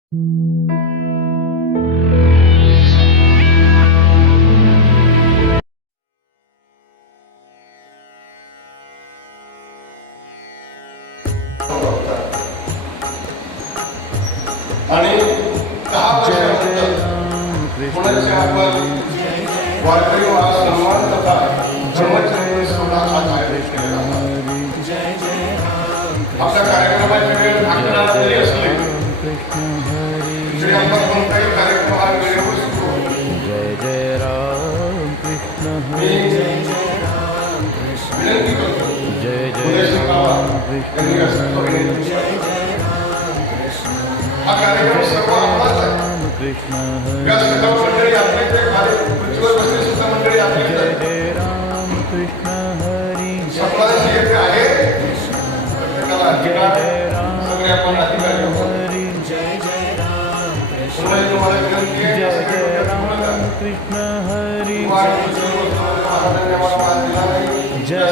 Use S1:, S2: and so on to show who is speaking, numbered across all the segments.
S1: आणि 10 वर्षानंतर पुण्याचे आपण वारकरी महाराज सन्मान तथा धर्मचक्र सोहळा आज आयोजित केलेला आहे. आपल्या कार्यक्रमाची वेळ अकरा जरी असली तरी आपण कोणताही कार्यक्रम हा वेळेवर सुरू होतो. मी विनंती करतो उदयसिंह बाबा यांनी असं हा कार्यक्रम सर्व आपलाच आहे. या सगळ्या मंडळी आपल्याकडे खुर्चीवर बसली सुद्धा मंडळी आपल्याकडे सप्लायची येथे आहे. प्रत्येकाला अधिकार सगळे आपण अधिकारी आहोत. तुम्हाला विनंती आहे महाराजांनी आम्हाला मान दिला नाही.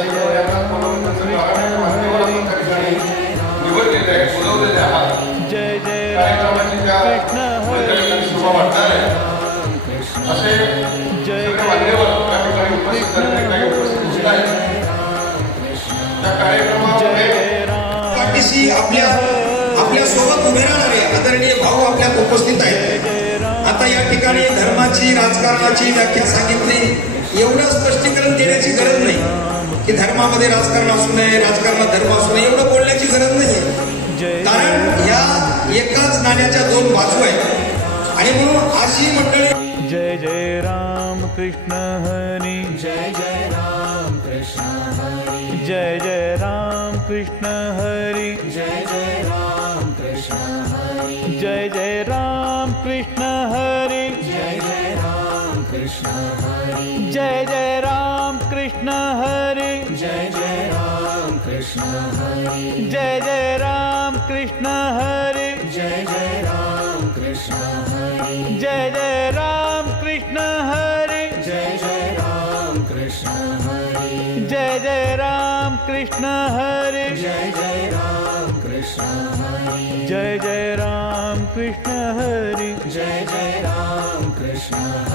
S1: निवडलेले आहे, बोलवलेले आहात. कार्यक्रमाची त्या मंडळींना शोभा वाटणार आहे असे सगळे मान्यवर त्या ठिकाणी उपस्थित झालेले काही उपस्थित आहेत. त्या कार्यक्रमामध्ये
S2: पाठीशी आपल्या सोबत उभे राहणारे आदरणीय भाऊ आपल्यात उपस्थित आहेत. आता या ठिकाणी धर्माची राजकारणाची व्याख्या सांगितली. एवढं स्पष्टीकरण देण्याची गरज नाही की धर्मामध्ये राजकारण असू नये, राजकारणात धर्म असू नये, एवढं बोलण्याची गरज नाही. कारण या एकाच नाण्याच्या दोन बाजू आहेत आणि म्हणून अशी मंडळी.
S3: जय जय राम कृष्ण हरी, जय जय राम कृष्ण हरी, जय जय राम कृष्ण हरी, जय जय राम कृष्ण हरी, जय जय राम कृष्ण हरी, जय जय राम कृष्ण हरी, जय जय राम कृष्ण हरी, जय जय राम कृष्ण हरी, जय जय राम कृष्ण हरी, जय जय राम कृष्ण हरी, जय जय राम कृष्ण हरी, जय जय राम कृष्ण हरी, जय जय राम कृष्ण हरी, जय जय राम कृष्ण हरी, जय जय राम कृष्ण हरी, जय जय राम कृष्ण